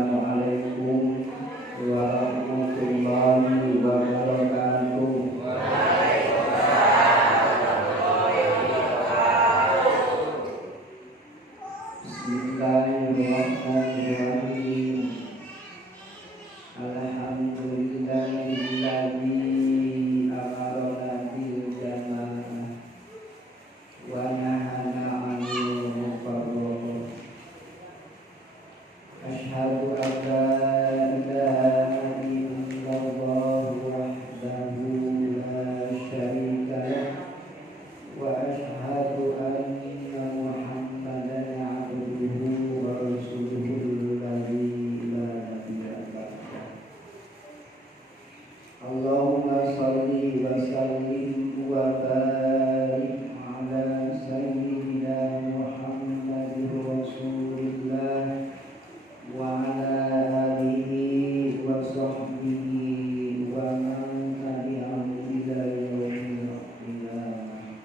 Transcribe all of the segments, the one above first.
Assalamualaikum warahmatullahi wabarakatuh. Bismillahirrahmanirrahim. Alhamdulillahilladzi amarana bil jannah wa nahana 'anil mukarram. Asyhadu an la ilaha illallah wahdahu la syarika lah wa asyhadu anna Muhammadan 'abduhu wa rasuluhu alladzi la nabiyya ba'dahu. Allahumma shalli wa sallim wa barik ala sayyidina Muhammadin Rasulillah wa ala alihi wa sahbihi wa man tabi'ahum ila yaumil qiyamah.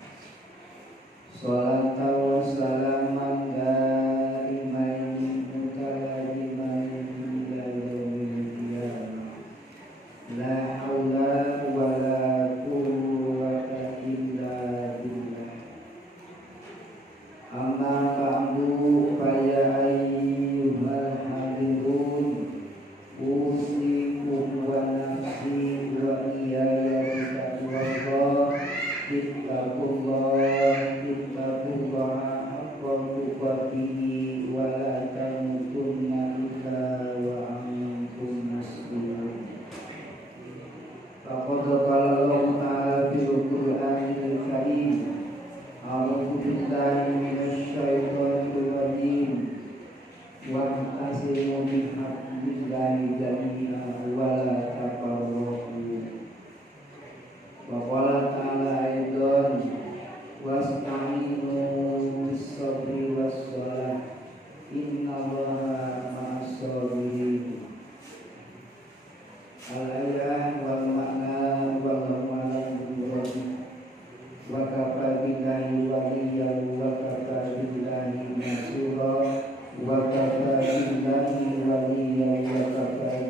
Shalatan wa salaman daimain mutalazimain ila yaumil qiyamah. La haula wa la quwwata illa billah. Amma ba'du fa ya ayyuhal hadirun usikum wa nafsi wa iyaya bitaqwallah. Ittaqullah haqqa tuqatih wa la tamutunna illa wa antum muslimun. Faqad qala Allah ta'ala fil Qur'anil Karim, a'udzu billahi minasy syaithanir rajim. Wa'tasimu bihablillahi jami'an wa la tafarraqu. Wa qala ta'ala aidan wasta'inu bis-sabri was-shalah innallaha ma'as-sabirin. Al-ayah wal makna wal ma'lum wa kafa billahi waliyyan wa kafa billahi nasira wa kafa billahi waliyyan wa kafa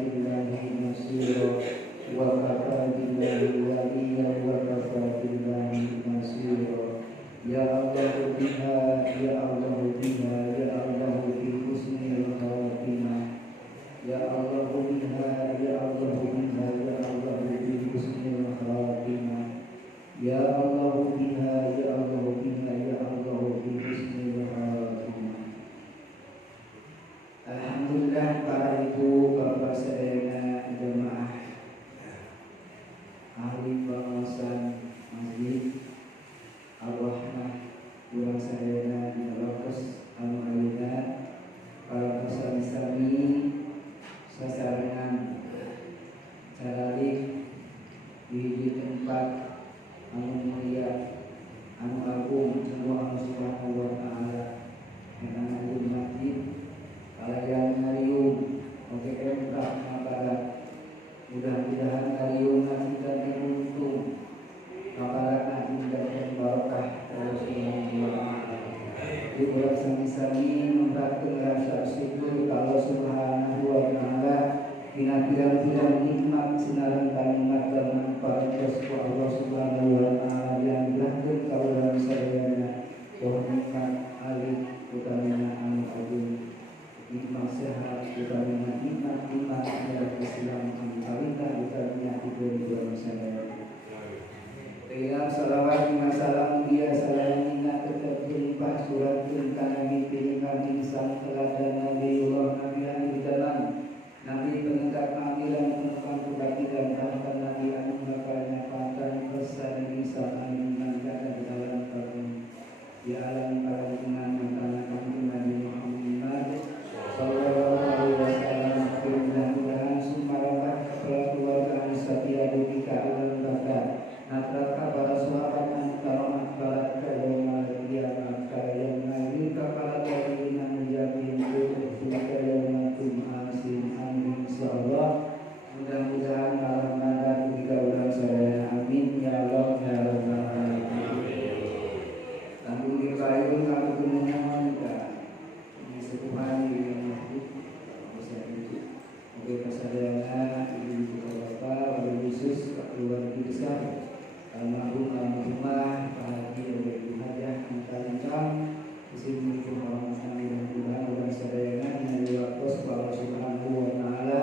Oke, pasadana ibu bapak, wabil khusus keluarga besar almarhum almarhumah Pak Haji dan Ibu Hajah Antarincang Bismillahirrahmanirrahim. Mudah-mudahan orang sadayana dari waktu Allah Subhanahu wa taala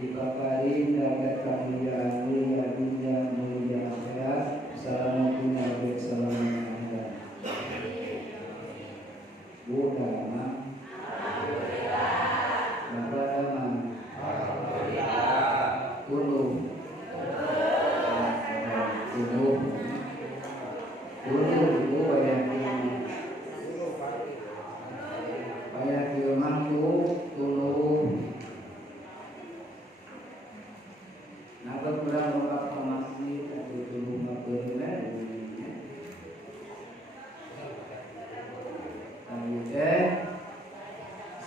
dipaparin dapat kemuliaan dunia mulia akhirat. Assalamualaikum warahmatullahi wabarakatuh. Bukan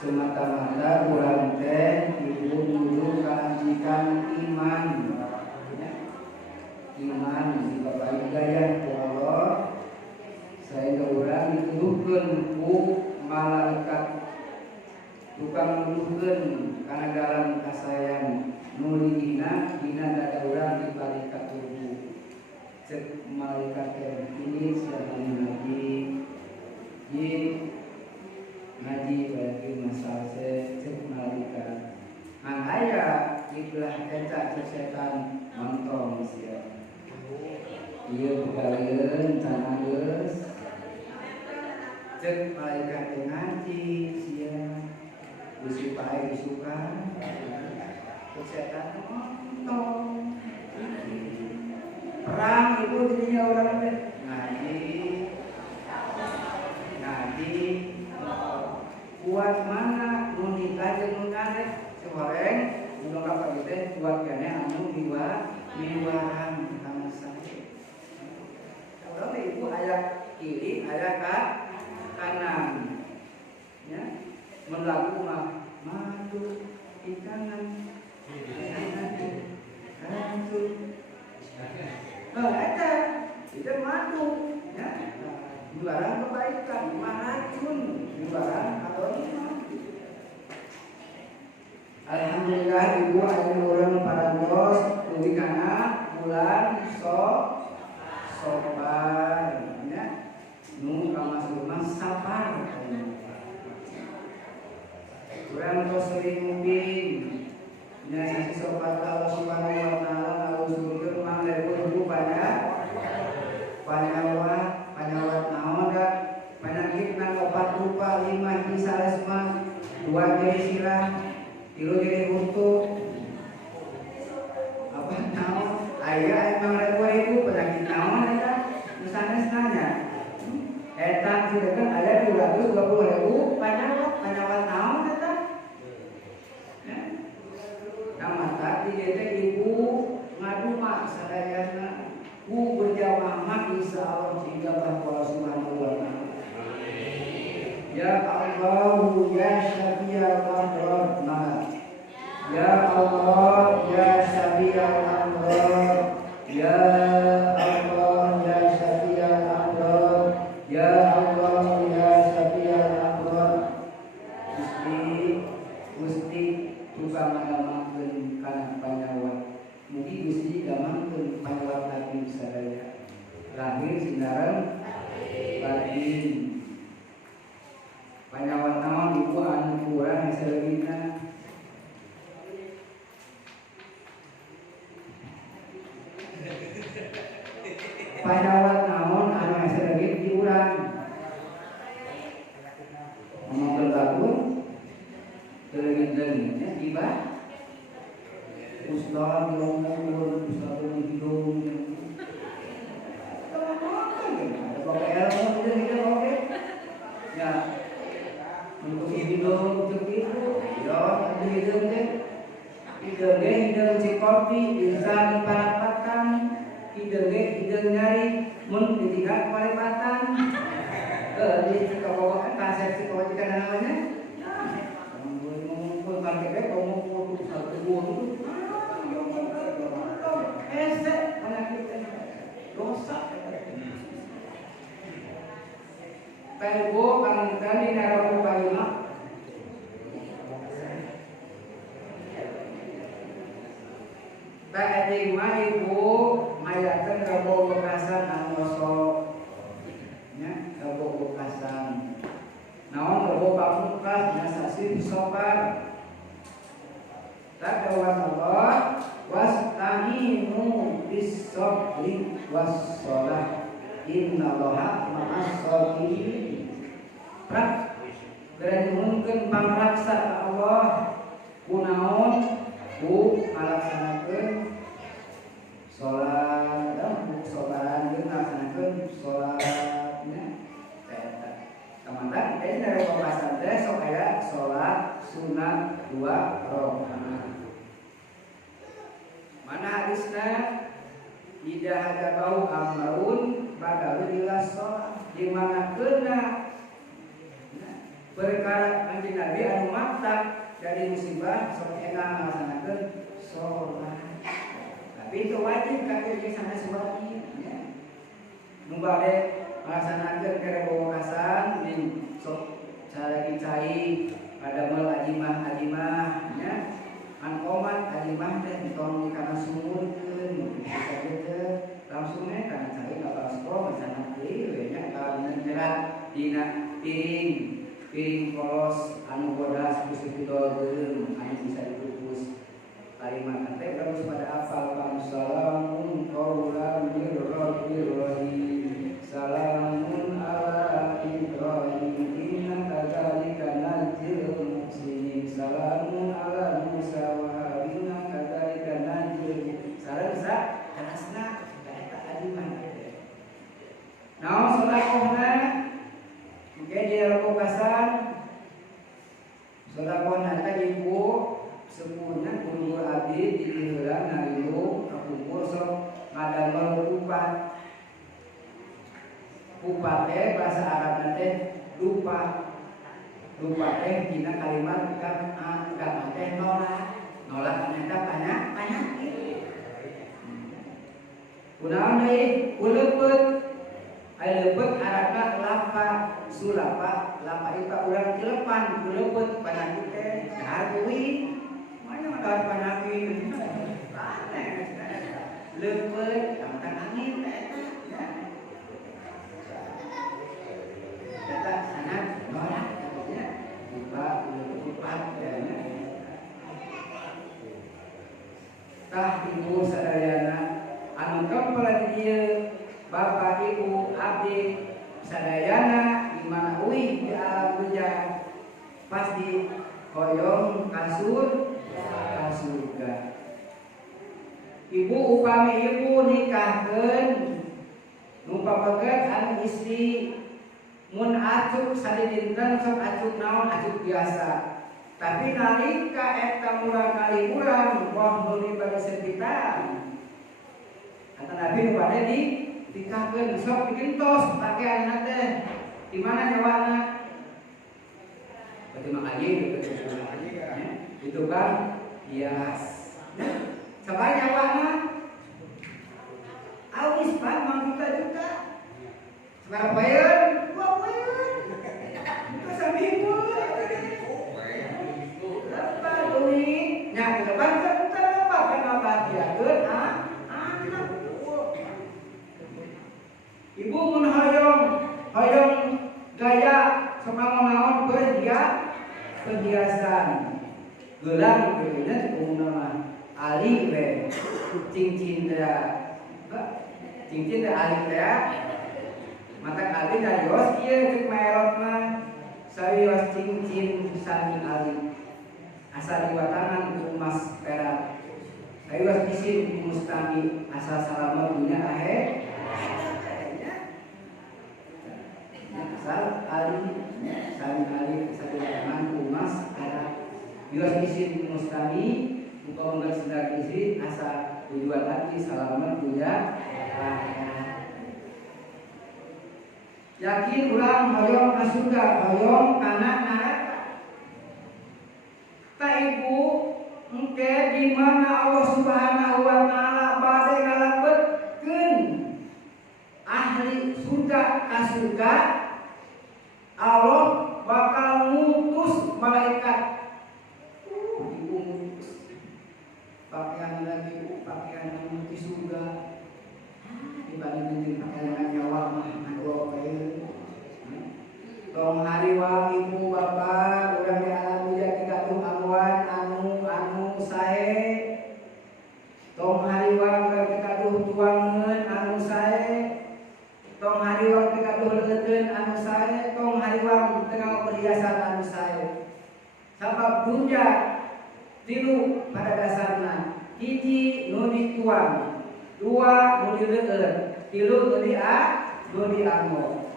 semata-mata kurang teh ibu dulu keanjikan iman di bapak gaya Allah saya orang dituduhkan ku malaikat tukang nuduhkan karena dalam kasayang nulihina dina dada orang di balikat tubuh cek malaikat ini siapa ngaji ngaji bagi masalah cek malaikat angaya ikhlas kencak setan montong siap iya bukalian tanah geus cek malaikat ngaji siap bisi pae disuka setan montong perang itu dirinya orang ngaji kuat mana nuni kajen nunane seorang ulang apa gitu kuat kene anu miwaran kana saya kalau ibu ayat kiri ayat kanan ya melaku mah madu ikanan kantu eta itu madu ya miwaran kebaikan maracun miwaran atau alhamdulillah ibu ada orang para bos lebih karena bulan Sobar ya nu kamas rumah sapar kurang tos sering mungkin nya sisi Sobar Allah Subhanahu wa taala lalu surga mang lebu banyak panawat naon da penyakit nang obat rupa 5 kisaresma 2 jadi sirah 3 jadi untuk apa naon aya emang lebu itu penyakit naon eta misalnya nanya eta sideun ada 220.000 panawat naon eta ya kamata di teh ibu ngadu mah sadayana ku berjamaah insyaallah dijabah Allah Subhanahu wa taala. Ya Allah ya Syafi'al amr. Ya Allah ya Syafi'al amr. Ya Allah ya Syafi'al amr. Ya Allah ya Syafi'al amr. Gusti tukang ngamalkeun kana panyawat. Mugi Gusti gamalkeun panyawat nabi sadaya. Lahir sinaran batin. Panyawat naon ibu anu kurang seleuna. Panyawat naon anu seleuna di urang. Ngomong lagu Dengin-dengin tiba Ustaz ngomong Ustaz hidung ya untuk hidung untuk itu ya hidung deh hidung cikopi insan parapatan hidung nyari mun ditinggal parapatan di cikopi kaset cikopi kan namanya market ngomong satu buah itu penyakit dosa Kaibo kang tadi naraku kalima tak ejing mah ibu mayakeun rebo bekasan anu osok nya rebo bekasan naon rebo pamungkas nya sasih sobar tak dawan Allah wasta'inu bis-sabri was-shalah innallaha ma'as-sabirin. Prak geranjeunkeun pangraksa ka Allah kunaon ku ngalaksanakeun salat dan sabaran jeung ngalaksanakeun salatnya eta. Kamantan kita dari pembahasan teh sok aya salat sunat 2 rakaat. Mana hadisna tidak ada bau amrun badal ila sholat di mana kena perkara kanjeng Nabi anu maktab dari musibah sok enak melaksanakeun sholat. Tapi itu wajib kakek sana sholat ya. Nu bade melaksanakeun kere bawasan jeung sok caragi cai pada mel ajimah ya. An komat alimah teh ditolong di kana sumurkeun bisa teh langsung kana cari ka basko macana deui we nya ka nyerat dina piring polos anu bodas bisa didolkeun anu bisa dikukus kalimat teh terus pada afal kam salamun qaulan mir rabbil rahim salamun ala ibrahim inna kadzalika najzil muhsinin salamun ala Musa wa Haruna kadzalika najzil sareng karasna eta adiman naon sedekahna engke di rokokasan sedekahna teh ibu sepuhna guru abdi di heula ngarilu kapungkur sok ngadamel kupat teh bahasa Arabna teh lupa teh dina kalimat kan teh nolak eta banyak kunaon deui uleupeut aya leupeut Arabna lapa sulapa lapa itu urang cilepan uleupeut panyakit teh harui mana ada panyakit aneh leupeut kamtan angin eta eta sanad nolak lupa tah ibu sadayana anu kepala di dieu bapak ibu abdi sadayana di mana uih di alam dunya pasti hoyong kasur surga. Ibu upami ibu nikahkeun nu papeget anu istri mun acuk sari dinten sok acuk naon acuk biasa. Tapi nalika eta murang kali urang wah meuli bagi sepitan. Kata Nabi nu bade dikahkeun sok digentos pakaianna teh. Di mana nyawana? Berarti makanya itu kan hias. Coba nyawana awis pan mang juta. Sekarang bayar, gua bayar. Itu sambil lepas duit, nya ke depan sebentar apa kenapa dia anak. Ibu mun hoyong gaya samaon perhiasan. Gelang beuna umumna ali we cincin ali teh mata kali darios ieu cek merot mah sarios cincin sami ali asal diwatangan ku emas perak sarios isin mustami asal salamat dunya ahe asal ali sami ali asal diwatangan ku emas perak sarios isin mustami muka enggak sedar isi asal tujuan hati salamat dunya akhirat. Yakin ulang hoyong ka surga, hoyong kana neraka. Ta ibu engke di mana Allah Subhanahu wa taala bade ngalebetkeun ahli surga ka surga, Allah bakal ngutus malaikat. Ibu ngutus pakaian lagi pakaian sae tong hariwang kekaduh tuangeun anu sae tong hariwang kekaduh leuteun anu sae tong hariwang tengah perhiasan anu sae sabab dunya tilu pada dasarna hiji nu dituang dua nu dileueur tilu nu dianggo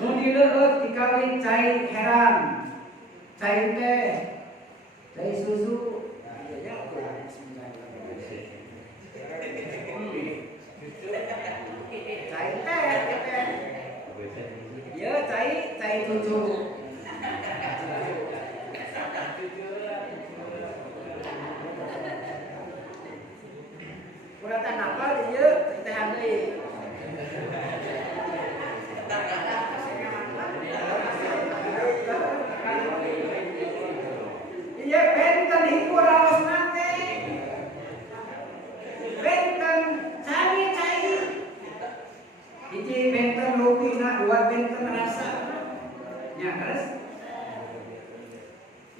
nu dileueur dikawin cai heran cai teh cai susu cai teh ya cai cucu kuratan apa dia tehan deui iya benten hibur raos nate benten cai hiji benten lupina dua benten rasa nya terus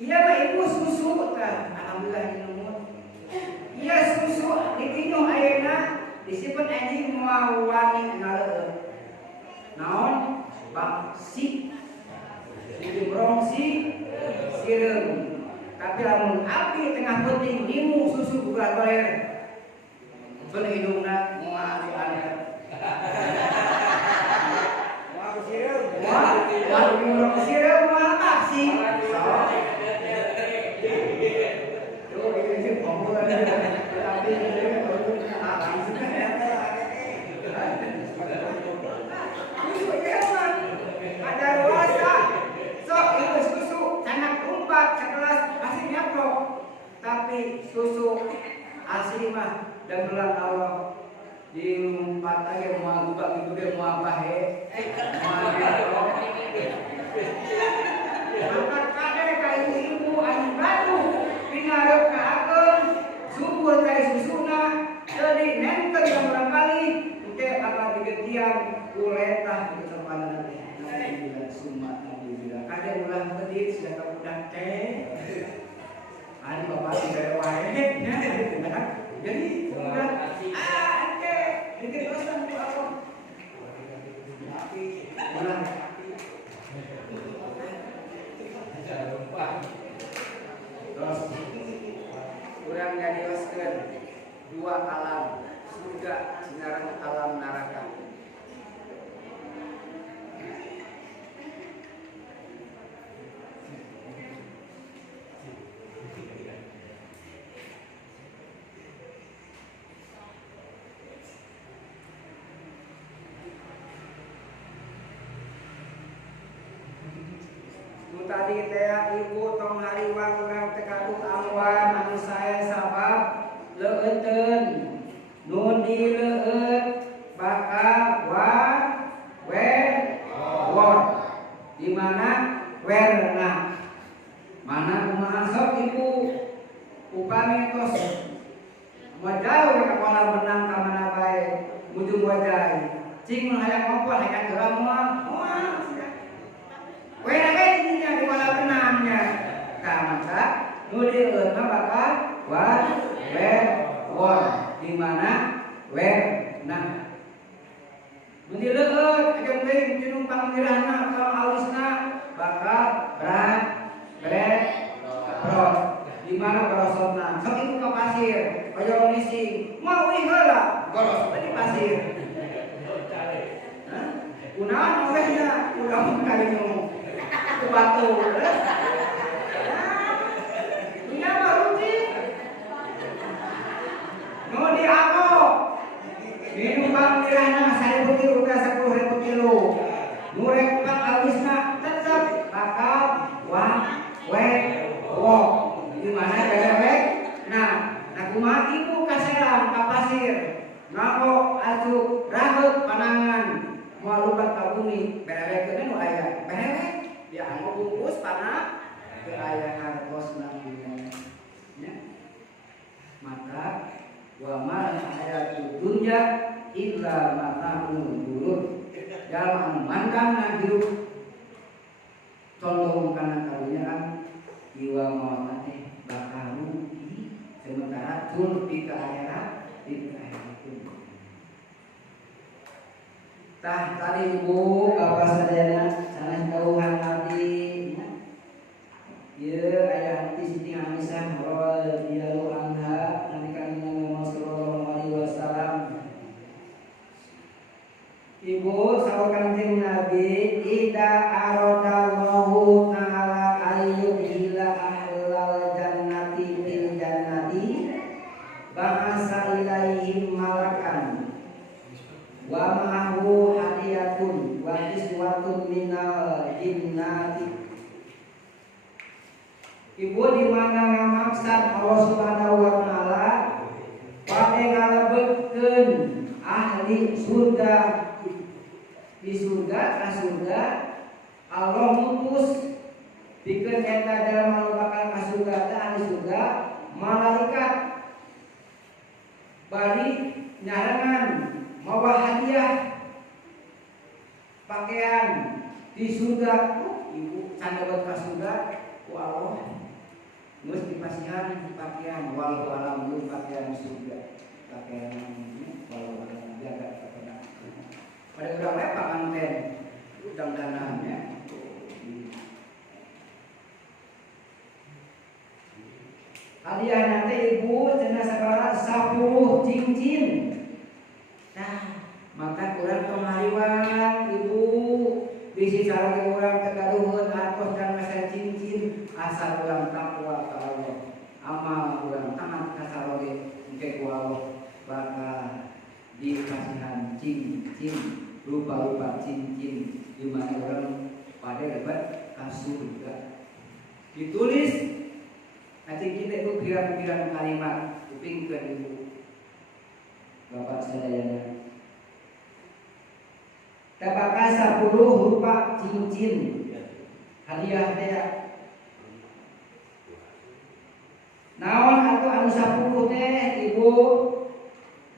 iya mah ibu susu tah alhamdulillah ilmu iya susu ditinyu ayeuna disebut anjing moal wani ngaleueun naon baksi dibrong sireum tapi lamun abdi tengah penting ngimu susu gula goler beul hidungna moal diangkat moal sireum moal dibrong sireum moal baksi tapi susu asli mah dan bulan Allah diumpat aja mau buka gitu deh mau apa mau angkat kade ka ibu anu batu pingarep ka akeun subur ka susuna jadi nenten yang barangkali engke bakal digetian uletah di kesempanan teh alhamdulillah summa alhamdulillah kade ulah pedit sia ka budak teh ani bapak tidak wae nya jadi udah ente dikit pesan ku apa ulah terus urang nyadioskeun dua alam surga sinareng alam neraka tadi teh ibu tong hariwang urang teh kaduh amwan anu sae sabab leueteun nun dileueut bakal won di mana werna mana kumaha sok ibu upami tos wajah ka kolam renang ka mana bae ujung wajah cing mun hayang ngompol hayang geura moal werna di kolam renangnya maka nu dileueut mah bakal won di mana werna nu dileueut ajeun teuing tinumpang mirahna ka alisna bakal brot di mana gorosotna sok itu ka pasir aya misi mau ih heula gorosot di pasir kunaon olehna udah kali nu ku batu nya mah ruci nu diago dinumpang mirahna 1000 kilo ka 10.000 kilo nu rek pang alisna tetep bakal wok di mana bebek nah kumaha ibu kaselang ka pasir ngako atuh raheut panangan moal lubat ka bumi berebekeun nu aya berewek dia anggo bungkus panah ke aya hartosna nya maka wa ma hayatud dunya illa mata'ul ghurur dalam mandang hidup condong kana karunyaan iwa maut teh bakaru betul di akhirat itu. Tah tadi ibu bapak sadayana sanes kauhan abdi ieu aya hati Siti Aisyah radhiyallahu anha nalika Nabi Muhammad sallallahu alaihi wasallam. Ibu saur Kanjeng Nabi ida aradallahu ta'ala ayyudhila ahlal jannati fil jannati ba'asa ilaihim malakan wa ma'ahu hadiyatun wa iswatun minal jinnati. Ibu di mana ngamaksad Allah Subhanahu wa taala pade ngalebetkeun ahli surga di surga ka surga Allah mutus pikeun eta jalma nu bakal ka surga teh ahli surga malaikat bari nyarengan mawa hadiah pakaian di surga. Ibu can dapat ka surga ku Allah geus dipasihan pakaian walau alam mun pakaian surga pakaian walau alam jaga pakaian pada urang we panganten udang dananya hadiah nanti ibu cenah sabaraha 10 cincin. Nah, maka kurang kemariwan ibu bisi sareng urang tegaduhun atos dan masa cincin asal urang takwa ka Allah. Amal urang taat ka sareng engke ku Allah bakal dikasihan cincin rupa-rupa cincin di mana urang pada dapat ka surga. Ditulis nanti kita itu pirang-pirang kalimat kupingkeun ibu. Bapak sadayana tabaka 10 rupa cincin hadiah teh. Naon atuh anu 10 teh ibu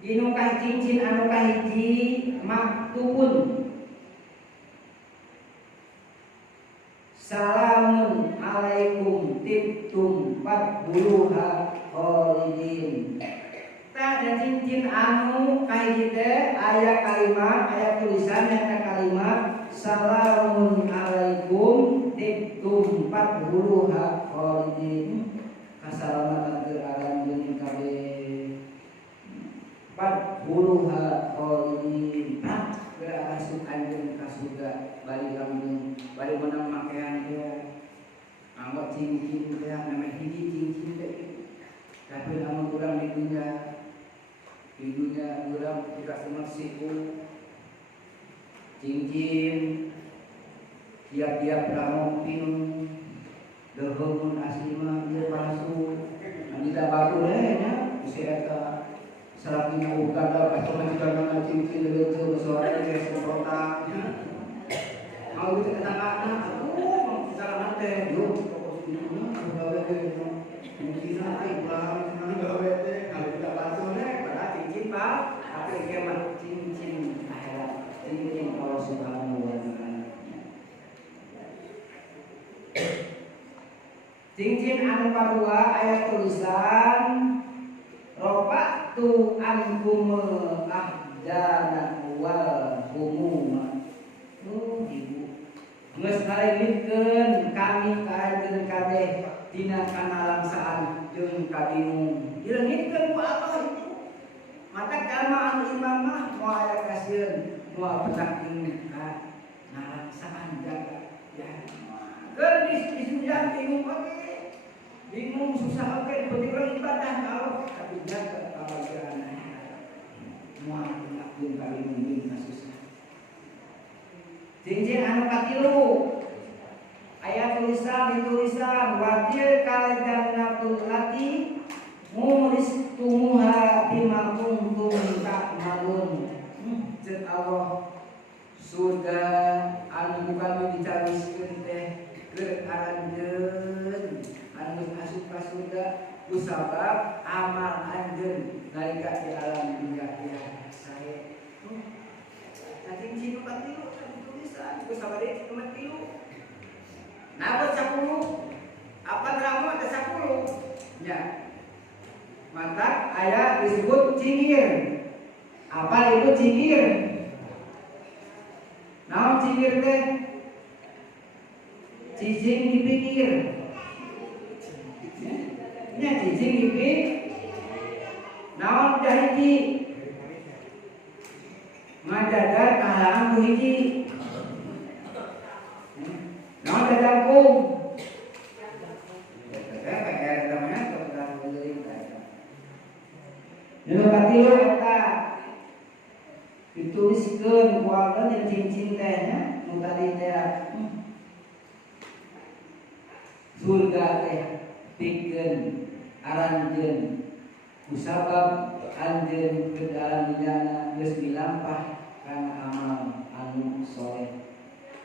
dinungkah cincin anu kahiji maktubun salamun alaikum tibtum fadhuluha khalidin. Ada cincin anu kahiji teh aya kalimat aya tulisan eta kalimat salamun alaikum tibtum fadhuluha khalidin. Kasalamatan teu aranjeun kabeh fadhuluha khalidin. Geura asup anjeun ka surga bari lamun bari meunang makean teh anggo cincin teh namanya hiji cincin teh. Tapi namun urang di dunia urang tidak semersiku cincin tiap-tiap ramompin deuheun asli mah ieu palsu anu da batu nya bisi eta salakina ukada kacau kana cincin leuteung sore geus protak mau teh tetangga atuh sarana teh yo pokos dituna gawe cincin ai ulah gawe teh kalau tidak batu tapi kemah cincin akhirat cincin Allah Subhanahu wa taala. Cincin anu kadua aya tulisan rofa'tu ankum ahdana wal humuma. Ibu geus ngalimikeun kami kaejeun kabeh dina kana langsaan jeung kabingung dileungitkeun ku Allah. Mata jalma imam mah moal aya kasieun moal petak ing ngalaksaan jaga ya. Keur disujan bingung oge. Bingung susah oge penting urang ibadah ka Allah tapi jaga kabagian moal petak ing kabingung susah. Cincin anu katilu aya tulisan watil kal jannatul lati muristumuha bima kuntum ta'malun. Jeung Allah surga anu kami dicawiskeun teh keur aranjeun anu asup ka surga kusabab amal anjeun nalika di alam dunya ya sae. Cincin katilu tulisan kusabade cuma 3. Nabot 10 apa ramu ada 10 ya. Mantap, ayat disebut cingir. Apa itu cingir? Naon cingir teh? Cicing di pinggir. Nya cicing di pinggir. Naon jahiji? Ngadagar kahalangan ku hiji. Naon dadangkung? Nilai katilu eta dituliskeun ku aldan yang cincin teh nya nu tadi teh surga teh pikeun aranjeun kusabab anjeun ke dalam dina geus dilampah kana amal anu soleh.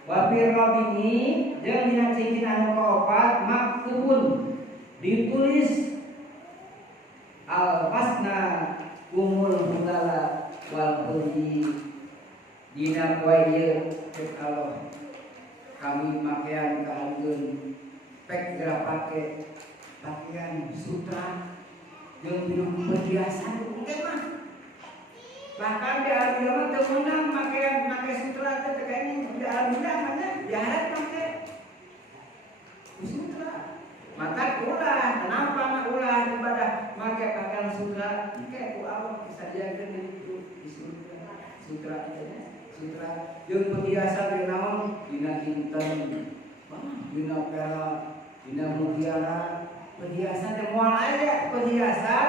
Wa fir rabini jeung dina cincin anu kaopat maktubun ditulis al-fasna umul hudala wal hudi dina poe ieu cek Allah kami makean ka anjeun pek geura pake pakaian sutra jeung hidup perhiasan engke mah bahkan di alam teu meunang make sutra teh kayaknya di alam mana jahat make sutra. Maka ulah, kenapa nak ulah ibadah make pakaian sutra? Engke ku Allah disadiakeun di sutra sutra jeung perhiasan di naon dina inten, dina perak, dina mutiara, perhiasan teh moal aya perhiasan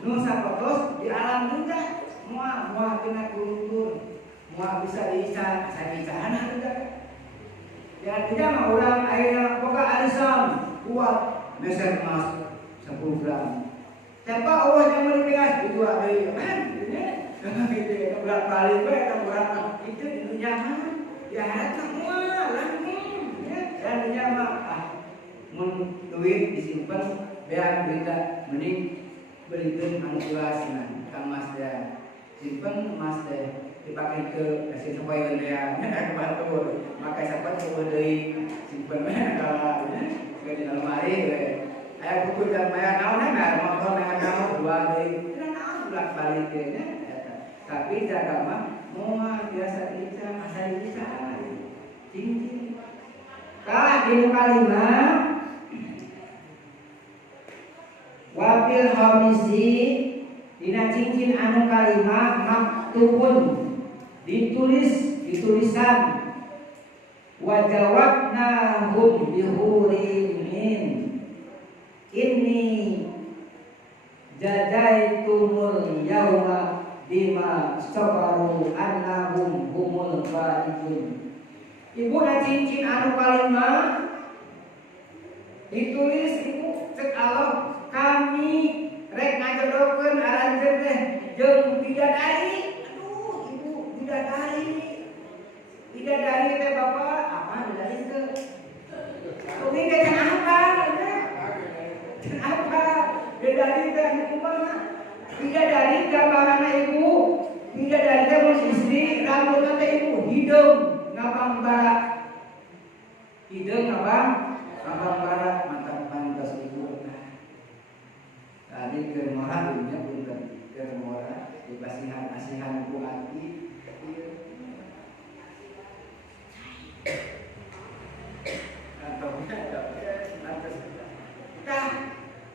nu sapotos di alam dunya moal kena kultur, moal bisa diican, sadicahan juga. Ya tidak mah urang ayeuna boga arisan kuat meser emas 10 gram. Siapa Allah yang melihat itu ada kan? Gitu berat kali we berat itu di dunia mah ya harta semua langsung ya dan dunia mah mun duit disimpan bean berita mending belikeun anu jelasna ka Mas teh simpen emas teh dipakai ke kasih supaya dia batur maka siapa coba deui simpen kalau ke di lemari we aya buku dan maya naon na motor na naon dua deui naon bolak balik teh tapi jaga mah moal biasa kita asal bisa cincin kalah di kalimat wafil hamisi dina cincin anu kalimat maktubun ditulisan wajawabna hum bihurimin inni jadaitumul yauma bima sabaru annahum humul faizun. Ibu na cincin anu kalimat ditulis ibu cek Allah kami rek ngajodokeun aranjeun teh jeung bidadari. Aduh ibu bidadari teh bapak apa bidadari teh umi teh kenapa bidadari teh kumaha bidadari gambaranna ibu bidadari teh mun istri rambutna teh ibu hidung ngabang bara mantap pantas ibu tadi ke moral dunia punten ke moral di asihan ku hati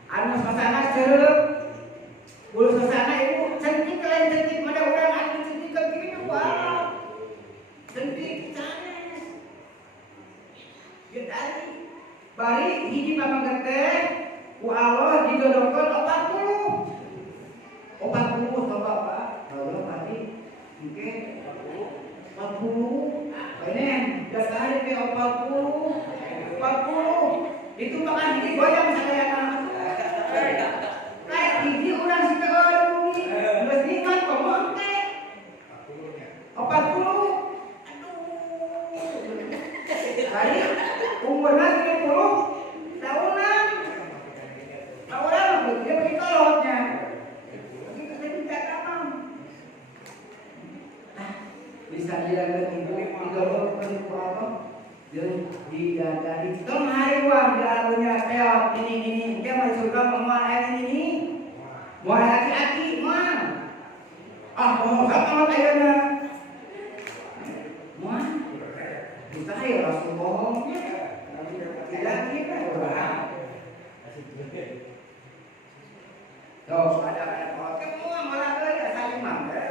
anu sasana ceureuk bulu sasana ibu centik lain centik mana urang anu centik ke kieu wow centik sanes geus ari bari hiji pamangkat teh ku Allah dijodohkeun 40 Bapak Allah tadi engke 40 benen dasari ke 40 itu makan hiji goyang sadayana kayak hiji urang siteun geus nikmat komo engke 40 aduh hari umurna 30 tahunan dia begitu lotnya bisa dilakukan ibu didorongkan ke Allah dan didadari tong hari uang di alunya keok ini dia masuk surga memuat air ini mau ayeuna. Moal kita ya langsung bohong. Tidak kita orang. Tuh ada repot. Semua malah ya saling mangga.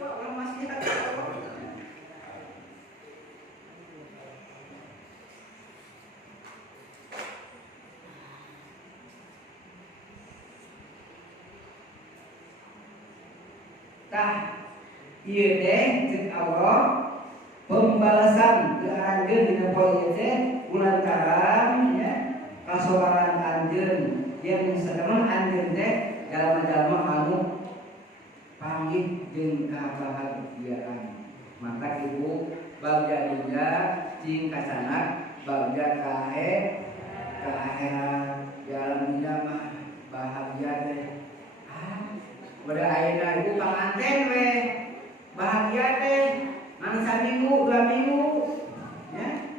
Orang masih ada. Tah ieu teh jeung Allah pembalasan teu anjeun dina poe ieu teh kulantaran ya kasowaran anjeun yang sademen anjeun teh jalma-jalma anu panggih jeung kabahagiaan. Maka ibu bagja dunya cing kasanak bagja kae ka akhirat dalam dunya mah bahagia teh. Pada ayeuna ibu panganten we bahagia teh ngan saminggu 2 minggu ya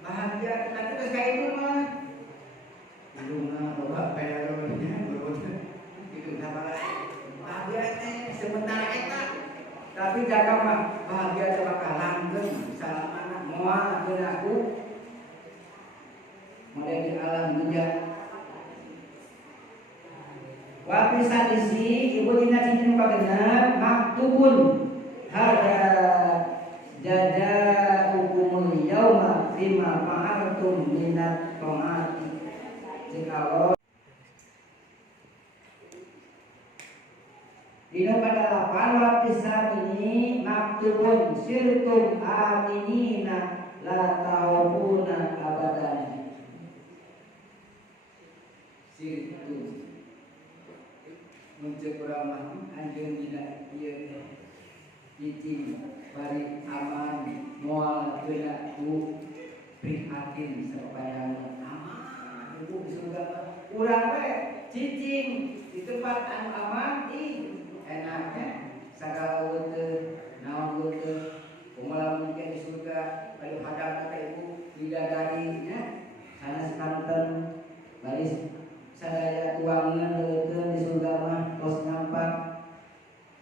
bahagia tapi terus ka ibu mah iluna loba payah nya itu sabaraha bahagia teh sebentar eta tapi jaga mah bahagia teh bakal langgeng salamana moal geun aku mulai di alam dunya. Wa pisadisi ibu dina cincin kagenep maktubun hada jaja hukumul yauma fima fa'altum minat ta'ati. Jikalau dina pada 8 wa pisadini maktubun sirtum aminina la taubuna abadan. Sirtum muncul ramah anjeun dina ieu teh cicing bari aman moal geuna ku prihatin sapapayan aman ibu di surga urang we cicing di tempat anu aman enaknya sagala teu naon teu umaha mungkin di surga bari hadap ka ibu bidadari nya sanes kanten bari sadaya uangan leukeun di surga mah tos nampak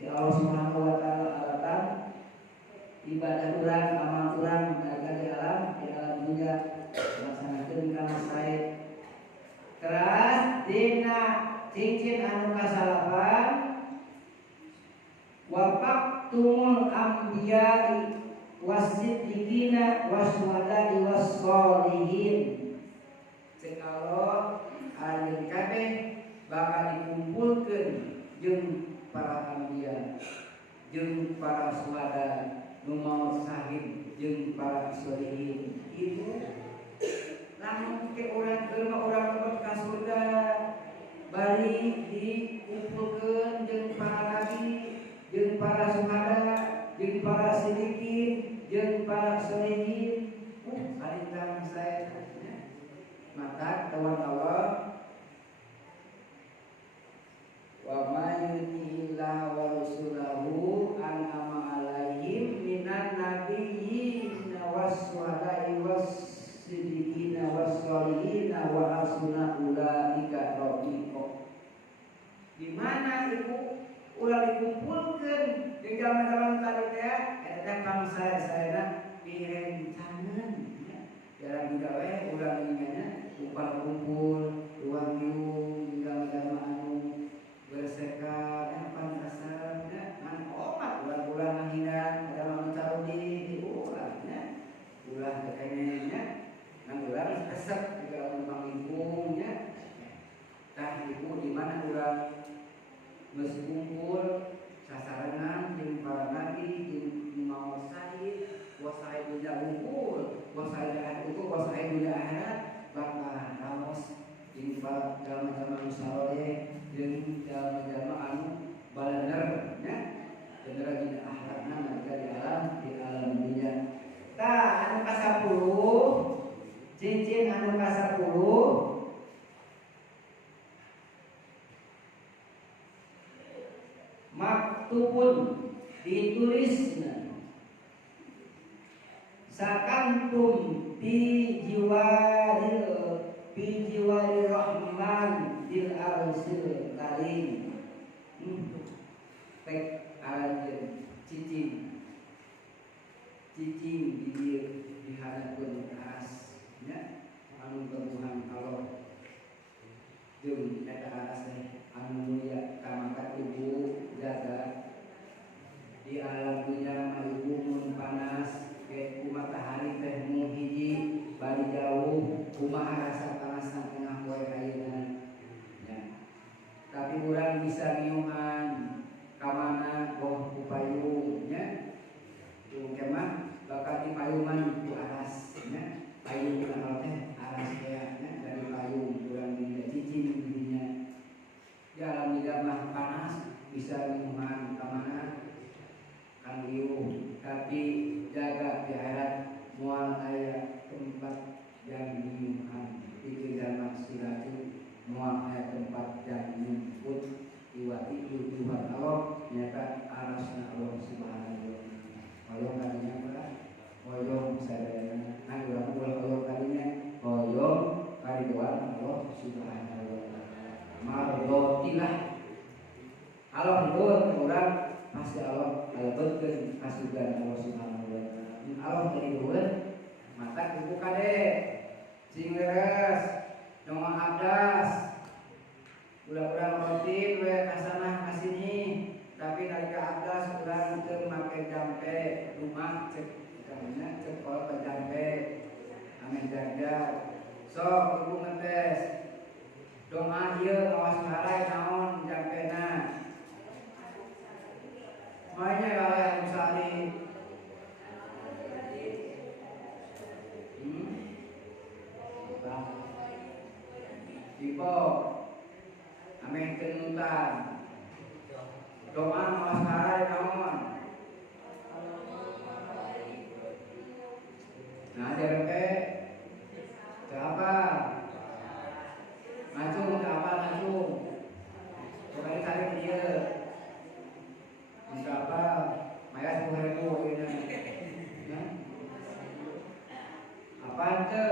di Allah Subhanahu wa taala alatan ibadah urang amal urang di alam dunya laksanakeun kana sae keras dina cincin anu kasalapan wa faqtumul anbiya'i wasiddiqina wasyuhada'i wassolihin. Cek Allah anjeun kabeh bakal dikumpulkeun jeung para anbiya jeung para syuhada nu maot syahid jeung para sholihin. Itu lamun ke urang keur mah urang lebet ka surga bari dikumpulkeun jeung para nabi jeung para syuhada jeung para siddiqin jeung para sholihin. Alintang saya maka kawan Allah wa may yuti'illah wa rasulahu an'ama alaihim minan nabiyyin was-syuhada'i was-siddiqin was-sholihin wa hasuna ulaika rafiqa. Di mana ibu ulah dikumpulkeun di zaman-zaman tadi teh eta kang saya direncangan dalam gawe ulah inganya upah kumpul uang minum jalma anu bersekat pantasana ngan omat bulan-bulan ngahina dalam carudi diulahnya ulah kekenenya ngan ulah resep juga umpang lingkungnya tah ibu di mana ulah geus kumpul sasarengan jeung para nabi jeung mau syahid wasai dunia kumpul wasai dunia akhirat bakal raos jeung jalma-jalma nu saleh jeung jalma-jalma anu balener nya bener dina akhiratna mereka di alam dunia. Tah anu ka-10 cincin anu ka-10 maktubun ditulisna sakantum bi jiwaril rahman dil arsil karim pek alanjeun cicing tapi kurang bisa nyiuman kamana boh ku payungnya tu kemah bakal di payungan ku aras nya payung kana teh aras teh nya dari payung kurang di cicing dinya di alam lidah mah panas bisa nyiuman kamana kan liu tapi jaga di akhirat moal aya tempat yang nyiuman di dalam siratu moal aya tempat yang nyemput iwati tujuan Allah nyata arasna Allah subhanahu wa ta'ala hoyong kadinya apa? Hoyong sadayana kan urang ulah hoyong kadinya hoyong kariduan Allah subhanahu wa ta'ala mardotilah Allah nurut urang pasti Allah alebetkeun kasugan Allah subhanahu wa ta'ala Allah dari nurut mata kuku kade sing leres nong abdas ulah-ulah rutin we kasana kasini tapi nalika abdas urang teu make jampe rumah cek kamana cek kalau ke jampe amin jaga sok ibu ngetes doa ieu mawas harai naon jampena makanya kalau musali Ibu amin kenutan doa mawas harai naon nah jareke ke apa ngacung ke apa ngacung kembali tarik dia ke apa mayat 2000 ini ya apa itu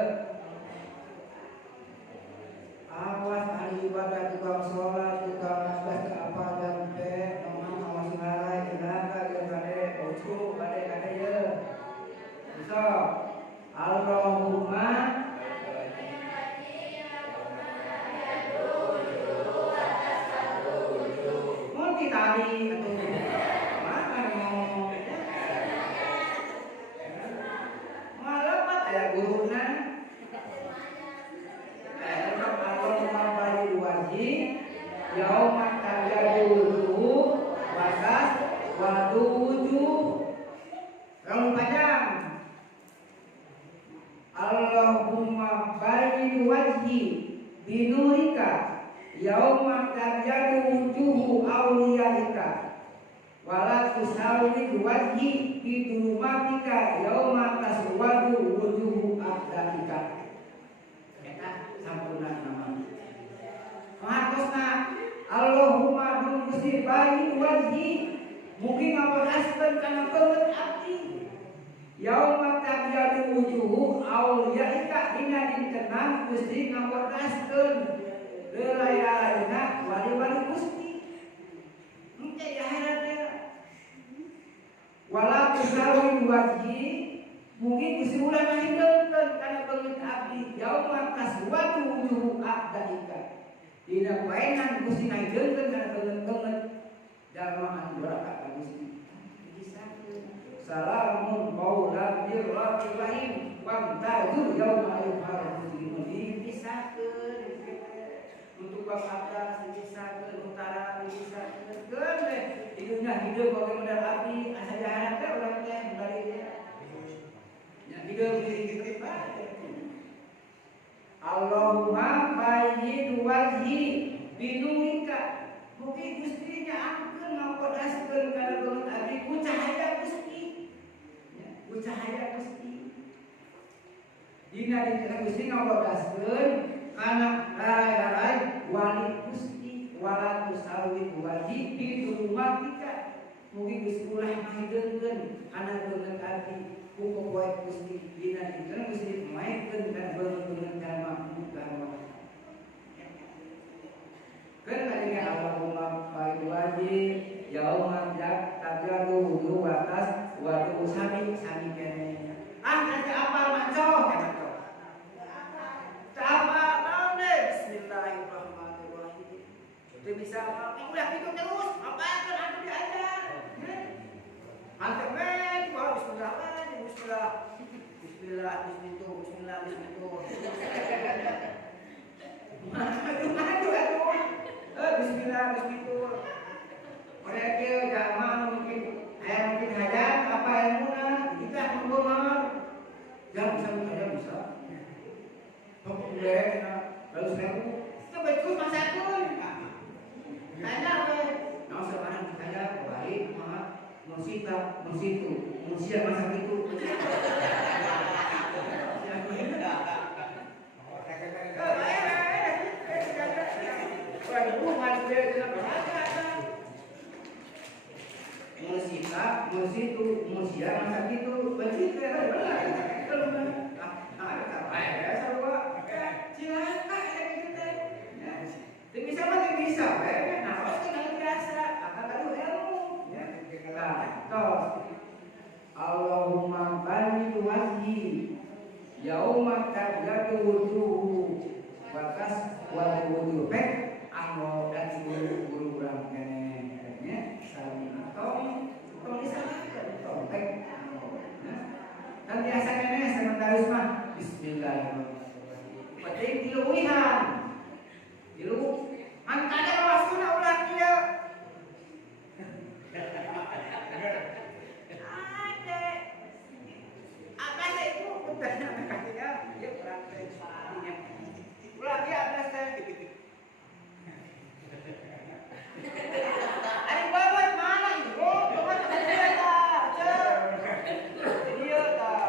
awas ahli ibadah tukang sholat tukang abdas ke apa jampe nomang awas ngarai kenapa ya kade ucu kade ya bisa Allahumma multi tadi atau mana mau malapat ya guruna yaumat tajaduhu wasas waduju kamu panjang Allahumma bayyid wajhi binurika yaumat tajaduhu awliyaika wala tusawwid wajhi bidulumatika yaumat taswadu wujuhu a'daika eta sampurna nama Mahatosna Allahumma dun gusti bayi wajhi mugi ngapodaskeun kana peuleut abdi yauma tabyadu wujuhu awliyaika dina dintenang gusti ngapodaskeun leulai-laina wali-wali gusti engke di akhirat teh wala tusawi wajhi mugi gusti ulah ngahideukeun kana peuleut abdi yauma taswadu wujuhu a'daika dina painan gusti ngahideukeun kana banget jalma anu berangkat ka gusti salamun qaulan mir rabbir rahim wa ta'dzur yauma yuharru muslimun dipisahkeun untuk bang atas dipisahkeun utara dipisahkeun geus di dunia hidup bagi modal abdi asa jahanam teh urang teh bari dia nya hidup di kitu bae Allahumma bayyid wajhi binurika mugi Gusti nyaangkeun ngapodaskeun kana banget abdi ku cahaya Gusti ya ku cahaya Gusti dina dina Gusti ngapodaskeun kana larai-larai wali Gusti wala tusawwid wajhi binurika mugi Gusti ulah ngahideukeun kana banget abdi ku poe Gusti dina dina Gusti maenkeun kana banget kan tadi Allahumma bayyid wajhi yauma tabyadu wujuh watas wa sami kene nanti apa maco kata apa naon deh bismillahirrahmanirrahim itu bisa udah gitu terus apa kan anu diajar mantep men kalau bismillah bismillah Bismillah terus gitu. Mereka jangan mungkin hajat apa ilmunya kita menggomar. Jangan bisa saja bisa. Boleh lalu seribu. Coba ikut masakun. Tanya apa? Nah sekarang ditanya baik mah musita musitu musia masa itu. Musita, musitu, musia masa itu, begitu ya, benar. Kalau ada apa ya, sama silakan ya kita. Tidak bisa mah tidak bisa, nah harus kita biasa, akan ada ilmu. Nah, terus Allahumma barik wajhi yauma tabyadu wujuhu wa taswadu wujuh. Anggo dan guru urang kene saling tong disalahkan tong dan biasa kene sementara mah bismillahirrahmanirrahim. Penting diluwihan. Dilu angkanya wasuna ulah kieu. Ade. Atas itu utahnya makanya dia praktek sarinya. Ulah dia atas teh. Ari babat mana itu? Babat dia tah. Dia tah.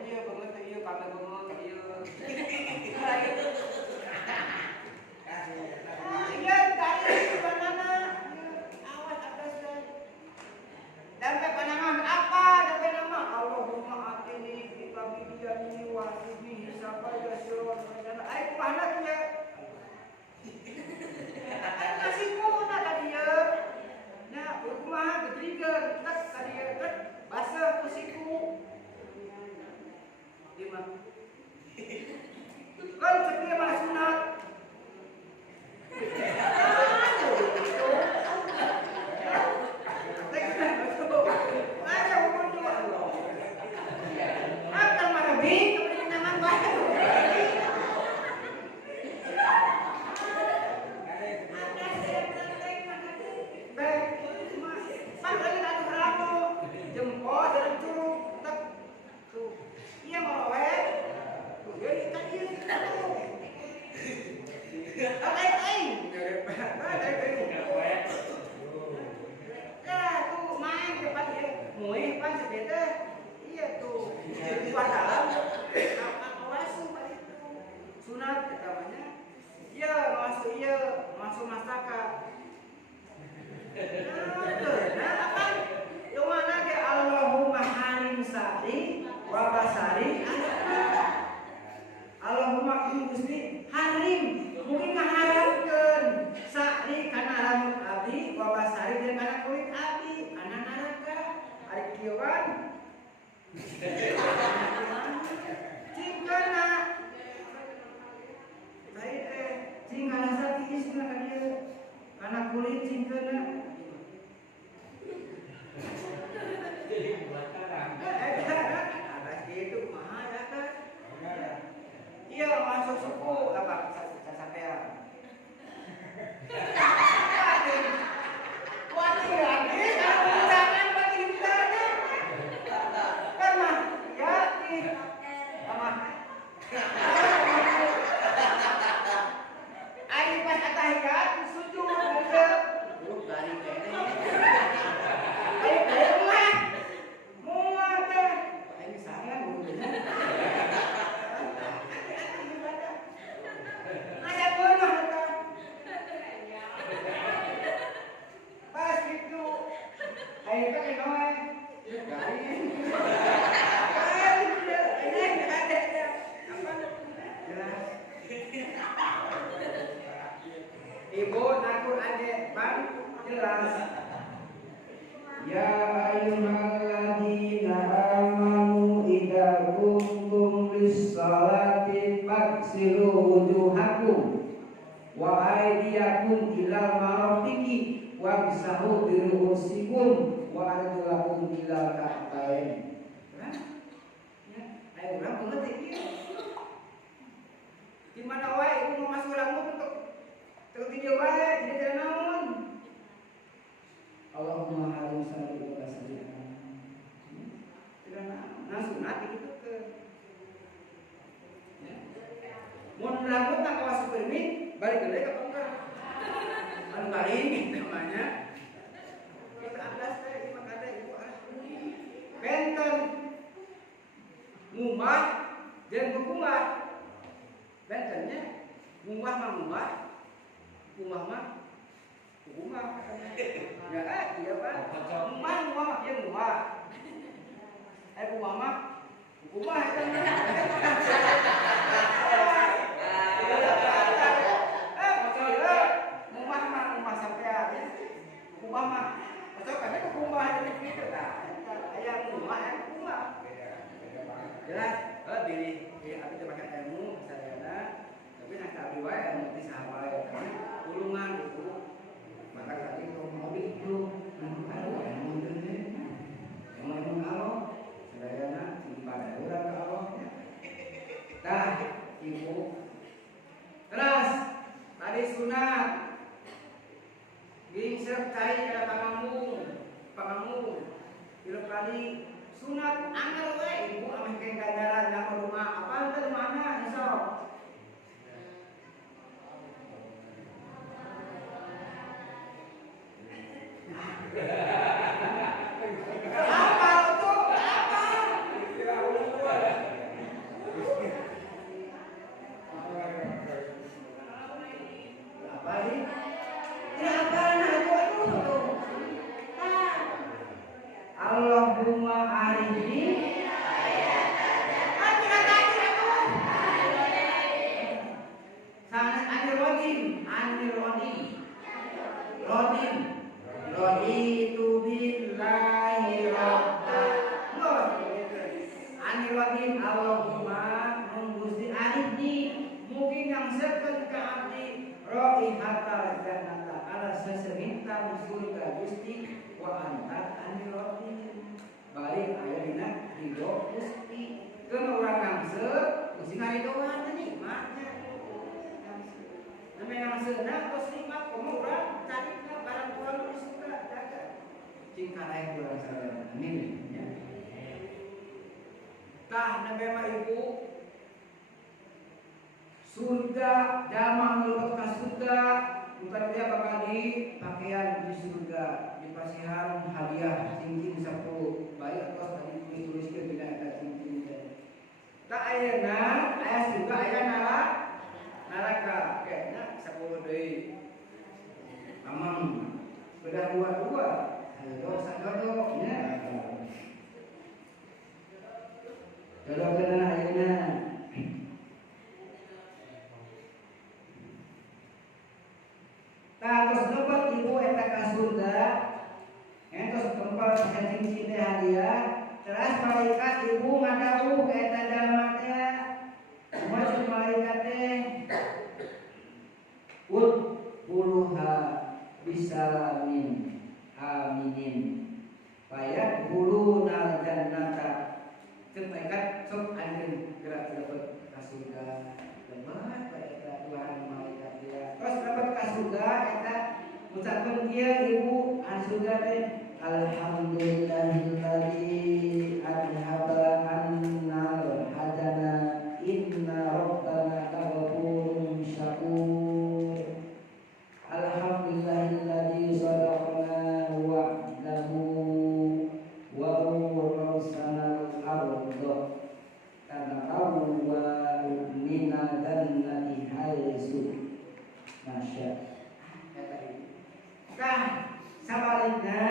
Dia banget dia kata banget dia. Iya tadi banana. Awas atas deh. Sampai panangan apa? Sampai nama Allahumma atini bi kabidiyani wa sibni sapa ya syurur. Ai kumaha dia? Kasih kuna tadi ya. Nah, kumaha getrigeur tak tadi ya tet basa ku siku. Di mana? Kan cepat malah sunat. Akan marah bing, kepentingan banyak. Sunat namanya. Iya, masuk masyarakat. Nah, apa? Yang mana ke Allahumma harim sari wa basari. Allahumma Gusti harim mungkin ngaharamkeun sari kana rambut abdi wa basari dan kana kulit abdi kana neraka. Ari kieu kan? Cingkana baik cing kana satis na ka dieu kana kulit cingkana ada itu mah ya kan iya masuk suku apa sampean wati lagi jangan bagi ditanya kan mah ya di sama ari pas atahikat sujud aja lu dari kene ayo lah muat deh ini saya gurunya ada bodoh pas gitu ayo pakai noe dari Ibu takut adek bang jelas. Ya ayyuhalladzina amanu idza qumtum lis-sholati faghsilu wujuhakum wa aydiyakum ilal marafiqi wamsahu bi ru'usikum wa arjulakum ilal ka'bayn. Ayo urang mengerti ieu. Di mana wae ibu mau masuk rambut untuk Teu video wae tidak naon. Allahumma harum salli wa sallim. Tidak naon. Nah sunat itu ke. Mun rambut nak kawas supermi balik deui ka pangker. Anu garing namanya. Kita atas teh ieu mah kada ibu ah. Benten ngumah jeung kukumah. Bentennya ngumah mah ngumah. Kumah mah kukumah. Ya iya Pak. Ngumah mah ieu ngumah. Kumah mah kukumah eta mah. Rumah sampean rumah mah atau kan ke rumah gitu tah aya rumah ya rumah jelas diri abi teh pakai ilmu sadayana tapi nak abdi wae anu teh saha wae tulungan gitu maka tadi kalau mau itu anu ilmu teh ilmu Allah sadayana simpan urang ka Allah tah ibu terus tadi sunat Gingsep cai kada pangambung. Bila kali sunat angel we ibu ameh ke gandaran nama rumah apa teh mana insya apa tuh apa sih Allahumma arini sangat Rodin Roditu billahi rabban Anirodin Allahumma menggusti arini mungkin yang seken ke abdi Roi hatta jannata ala seseminta surga gusti wa anta anirodin balik aya dina ridho gusti keun urang ngangse gusti ngaridoan nikmatnya namanya ngangseuna tos nikmat komo urang carita barang tuan di surga jaga cing karaek urang sadaya amin ya tah nabe mah ibu surga jalma meuleuh ka surga bukan dia bakal di pakaian di surga di pasihan hadiah cincin 10 baik atas tadi tulis-tuliskeun dina eta cincin teh tak ayeuna aya surga aya neraka kayaknya 10 deui amang beda dua sadodo nya jodoh-jodoh ayeuna Terus dapat ibu eta ka surga, entos tempat cincin teh hadiah, terus malaikat ibu ngadawuh ka eta jalma teh, maksud malaikat teh, puluha bisalamin, aminin, payat bulu nal jannata, cek malaikat sok anjeun gerak dapat ka surga, lebat ka eta Tuhan malaikat dia, terus dapat ka surga eta ucapkeun kieu ibu an surga teh alhamdulillahilladzi adhaba annal hazana inna rabbana laghafurun syakur alhamdulillahilladzi sadaqana wa'dahu wa awrasana al-ardh tanaqaw wa minal jannati haitsu masya Kah sabalikna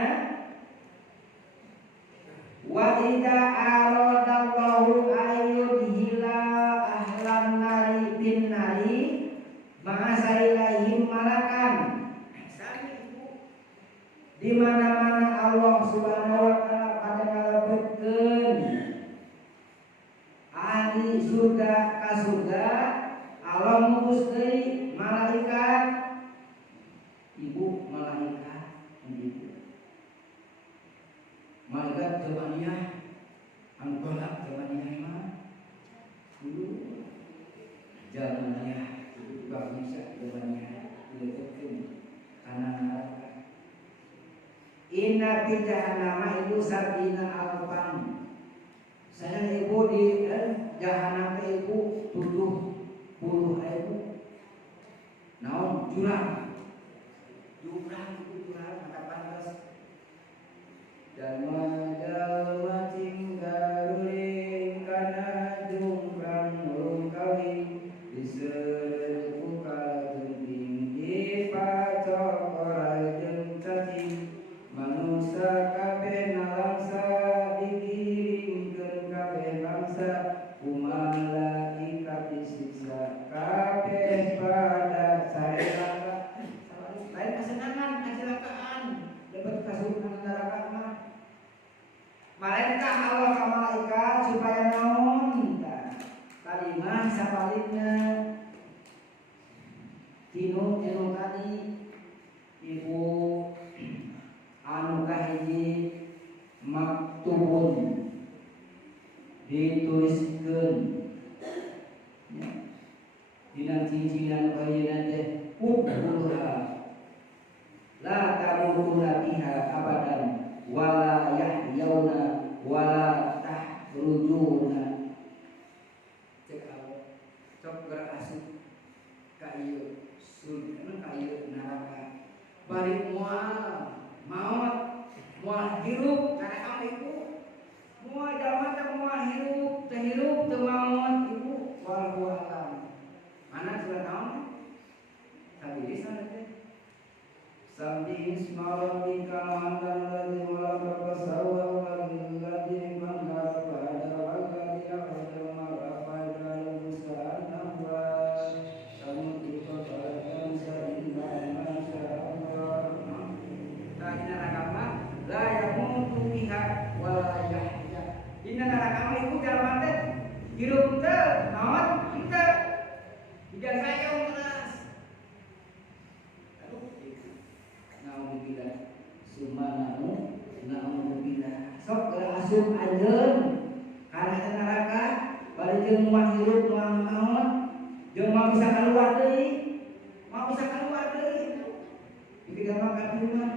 wa idza aradallahu ayyudhila ahlan nari bin nari ma'asa ilaihim malakan di mana-mana Allah Subhanahu wa taala pada ngalebetkeun ahli surga ka surga Allah ngutus deui malaikat ibu malaikat begitu malaikat jamaniyah angkolak jamaniyah mah dulu jamaniyah itu bangsa jamaniyah itu Khalidina fi jahannam itu sabina alfan. Saya ibu di jahanam itu 70.000. Naon jurang itu jurang maka pantas. Jalma cinggaruling kana jumrang kawi disereku kalajeng dipacok ora jeung cacing manusia kabeh nalangsa dikiringkeun kabeh bangsa malaikat disiksa kabeh pada sairaka lain kesenangan kecelakaan dapat kasuruhan neraka mah malaikat Allah ka malaikat supaya naon kalimah sapalinna tinu tadi ibu anu kahiji maktubun dituliskeun ya dina cicilan bayeuna teh ubulha la tamuruna biha abadan wala yahyauna wala tahrujuna cek Allah cok berasuk ka ieu surga ka ieu neraka bari moal maut moal hirup kana ibu moal jalma teh moal hirup teu maut ibu wallahu a'lam mana surat naon tadi sana teh Sabdi isma rabbika alladzi khalaqa fasawwa walladzi qaddara fahada walladzi akhraja al-mar'a faja'alahu ghusaan ahwa sanuqri'uka fala tansa illa ma syaa Allah. Nah, dina neraka la yamutu biha wala yahya. Dina neraka iku jalma teh hirup teu maot teu dijaga yang keras. Nauzubillah sumanahu nauzubillah sok asup anjeun kana neraka bari jeung moal hirup moal naon jeung mau bisa keluar deui dipikir mah kaduna.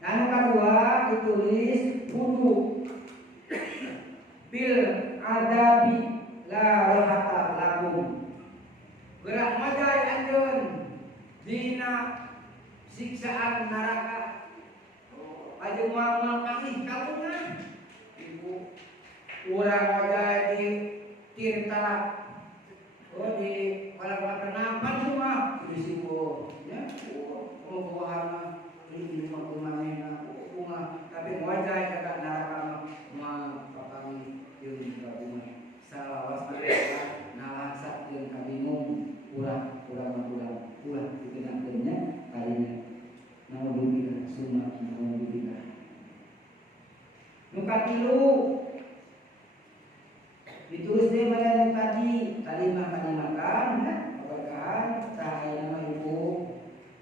Anu kadua ditulis wudu bil adabi la rahata lakum gerak majai anjeun dina siksaan neraka. Aja moal kali kalungan ibu urang wadah di tirta di pala nampan semua risiko ya buahana ini mah bunga tapi wajah kakak neraka mah pakali jeung bunga salawas nalaksa jeung kabingung urang dikenakeunnya kalinya. Nauzubillah summa nauzubillah. Nu katilu ditulis deui bayan tadi kalimah-kalimah kan keberkahan cahaya nama ibu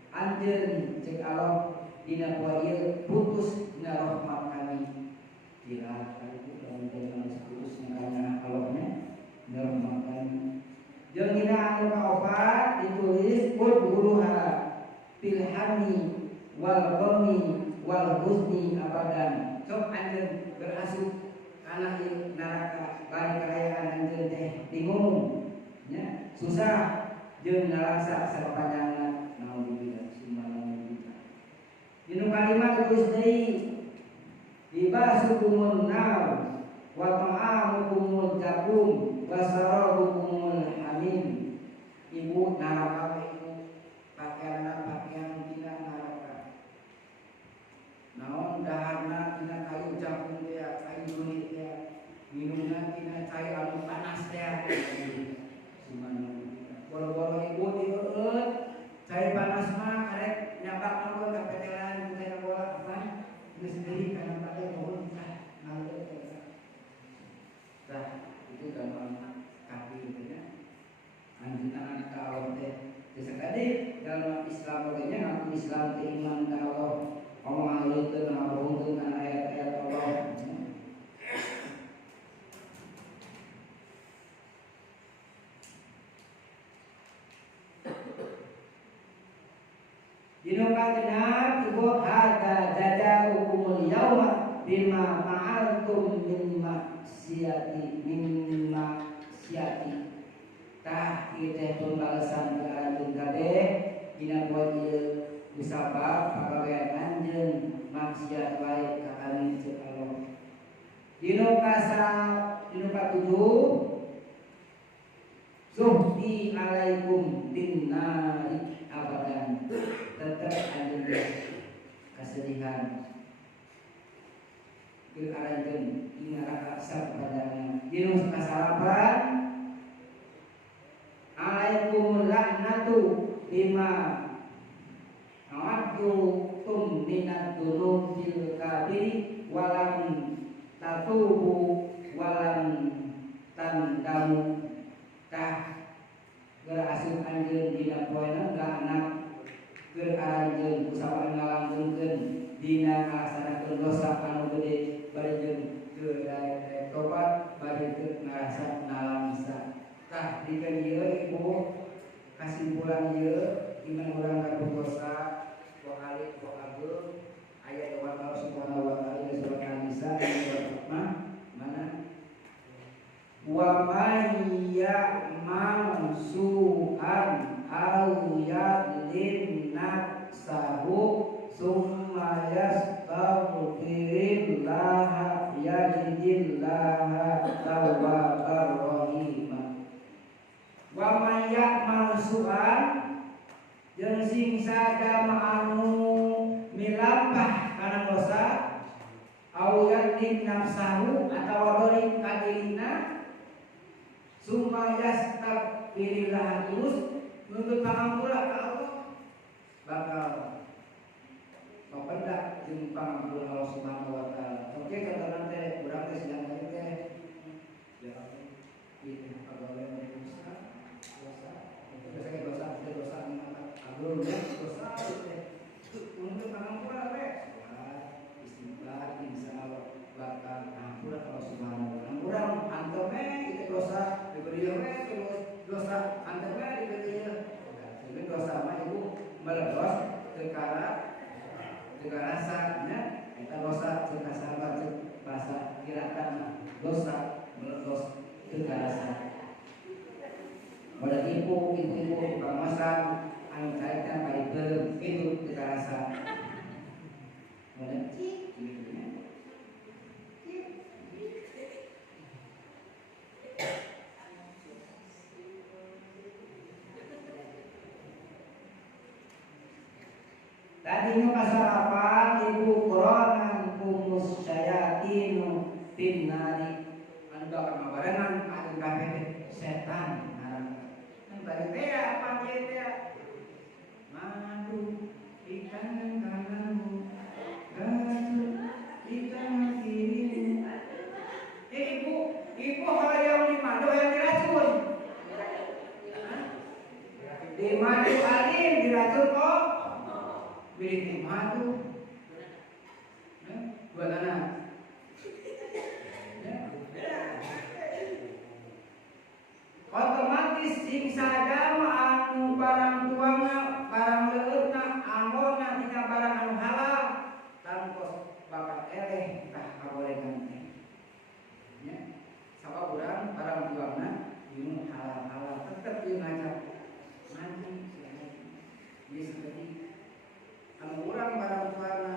anjeun cek Allah dina poe ieu putus dina rahmat kami dira kali lamun teh manusia putus kana Allahnya dina rahmat kami jeung dina anu kaopat ditulis udhuruha fil hammi wal ghammi wal husni abadan sok anjeun berasuk kana ieu neraka bari kaayaan anjeun teh bingung nya susah jeung ngalaksa sapanjangna naudzubillah summa naudzubillah dinu kalimat tulis deui libasukumul nar wa ta'amukumul jakum wa sarabukumul hamim ibu neraka itu pakaian dina neraka naon daharna dina kayu jakum teh kayu kulit teh minumna dina cair anu panas teh sumana boro-boro ibu dieueut cair panas mah karek nyabak anggur ka petelan teh bola apa geus deui kana teh mohon ngalut tah itu gampang kaki gitu nya anjeunna ka Allah teh geus Dino kagenap ibu hada jada hukumul yauma bima ma'altum min maksiati tah kita pun balasan kearanjeun kabeh dina poe ieu kusabab pagawean anjeun maksiat lain ka kami ceu Allah. Dino katujuh zuhdi alaikum bin nari abadan, tetap anjeun kesedihan ke aranjeun dina neraka sapadana. Dino kasalapan alaikum laknatu bima awadtum minad dunubil kabiri walam tatubu walam tandamu tah berasuk anjeun dina poena laknat keur aranjeun kusabab ngalanggengkeun dina ngasanakeun dosa anu gede bari jeung teu daek tobat bari teu ngarasa nalamsa. Tah dikeun ieu ibu kasimpulan ieu iman urang kadosa wa kali wa ageung ayat Allah Subhanahu wa taala di surat An-Nisa ayat mana wa may ya'mal su'an aw yadlim nafsahu summa yastaghfirillaha yajidillaha tawwabar rahim. Wa may ya'mal su'an jeung sing sadama anu milampah kana dosa au yadim nafsahu atawa dolim ka dirina summa yastaghfirillah terus nuntut pangampura ka Allah bakal papendak jeung pangampura Allah Subhanahu wa taala. Oke katakan teh urang teh sedang teh ya itu pagawean dosa agung dosa untuk pengampura istighfar insyaallah bakal ampura Allah Subhanahu wa taala. Ampura anteme itu dosa diberi terus dosa anteme diberi jadi dosa mah ibu meledos teu rasanya eta dosa teu kasabar teu bahasa kirakan dosa meledos teu rasa. Pada ibu pamasan anu kaitan baik belum itu kita rasa. Pada cik gitu ya. Tadi nu kasarapan ibu quranan kumus syayatinu finnari anu bakal mabarengan anu kabeh setan. Bari teh apa dia teh madu ikan kananmu gajul ikan kirimu ibu hayang di madu yang diracun di madu alin diracun kok milik di madu buat anak otomatis sing sadama anu barang tuangna barang leutna anggona tina barang anu halal tangkos bakal eleh tah kabolehan teh nya sabab urang barang tuangna ieu halal tetep ieu ngajak mandi ieu seperti anu urang barang tuangna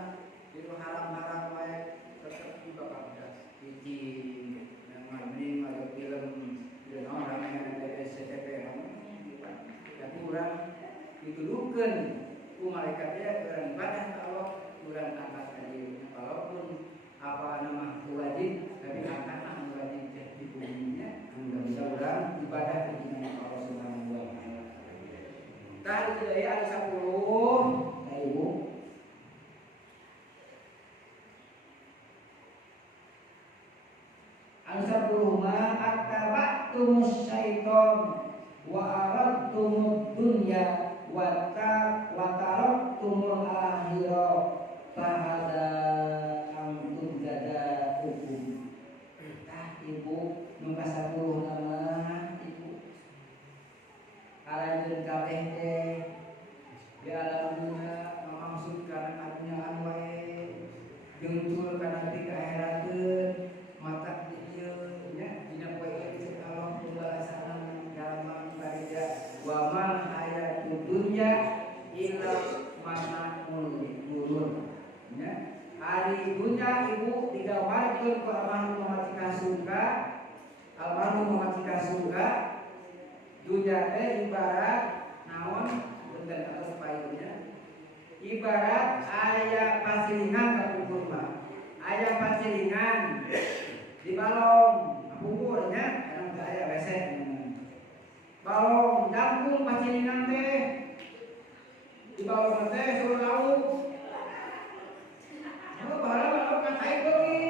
ieu haram-haram wae tetep ieu bakal bedas izin memang mending ada film orang yang ada SCTP tapi orang dituduhkan ku malaikatnya orang ibadah ke Allah orang angkat tadi walaupun apa nama wajib tapi angkat wajib di buminya mudah bisa orang ibadah ke Allah Subhanahu wa taala. Tadi itu dari ayat 10 ibu Al-Sabruhma attaba'tumus syaiton wa aradtumud dunya wa taraktumul akhirah fahada antum jada hukum. Tah ibu numpa 10 nama ibu aranjeun kabeh teh di alam dunya jungtur kana ti kaakhiratkeun mata ieu nya dina poe ieu Allah pembalasan dalam karya wa ma hayatud dunya illa mata'ul ghurur nya ari dunya ibu digambarkeun ku almarhum Muhammad Kasungka dunya teh ibarat naon punten atos payunnya ibarat aya pasilingan ka bubur mah aya pasilingan di balong buburnya kadang teh aya besek balong jangkung pasilingan teh di balong teh suruh lauk aku bahala lauk kan aing beuki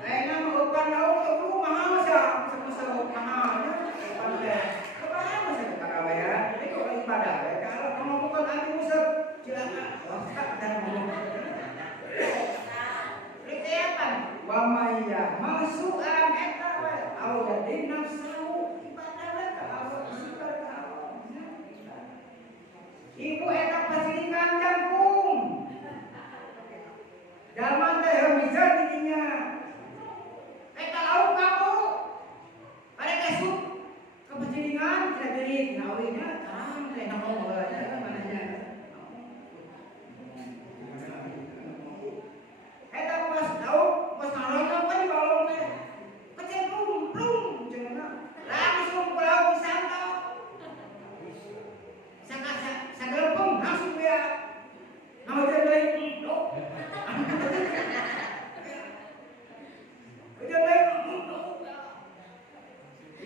ayeuna mah upan lauk teu mahal sia bisa mahalnya upan teh kebayang mah sia kagawean ini kok ibadah we kalau ngomongkeun anu musab cilaka wa maya masuk alam eta we au jadi nafsu ibadah we ka Allah istighfar ka Allah ibu eta pasilingan jangkung zaman teh bisa didinya eta lauk kamu ada kasut ke pasilingan tidak berit ngawinya tarang teh nongol bae manehnya eta pas lauk pas nalona kan di balong teh pecen plum cenah langsung pulau wisata sagelempeng langsung dia nama dia deui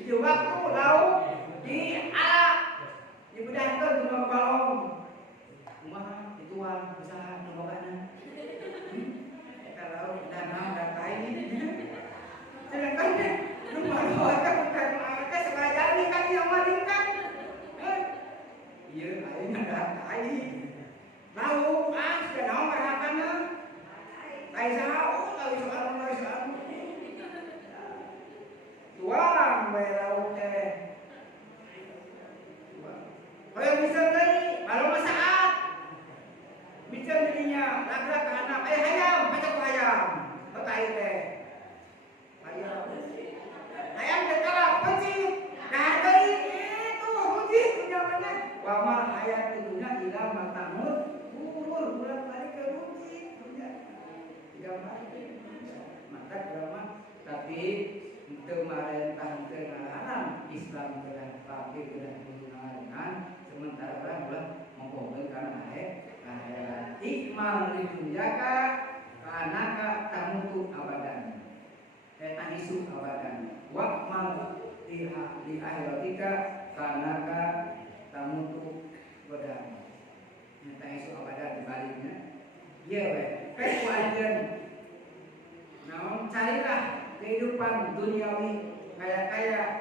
di waktu lauk di ala dibedahkeun ke balong kumaha dituang usaha nobana kalau danau datai sedangkan rumah keluarga bukan keluarga sekalian kan yang madingkan iya ayeuna datai lauk sudah naon karakanna tai saha tai soal tuang bae lauk teh hoyong bisa deui balong masaat bicara dirinya lagrak ke anak hayam baca ku hayam betai teh hayam teh kalah pencit nah deui itu hujit nyamanna wa ma hayatud dunya ila matamut urur bolak-balik ke hujit dunya gambar maka drama tapi teu marentah teu ngalarang Islam kedah pakai kedah menggunakan sementara orang ulah mengkomen kana akhirat ikmal ditunjaka kanaka tamutu abadan eta isu abadan waqmal di akhiratika kanaka tamutu badan eta isu abadan dibaliknya ieu we ku anjeun naon carilah kehidupan duniawi kaya-kaya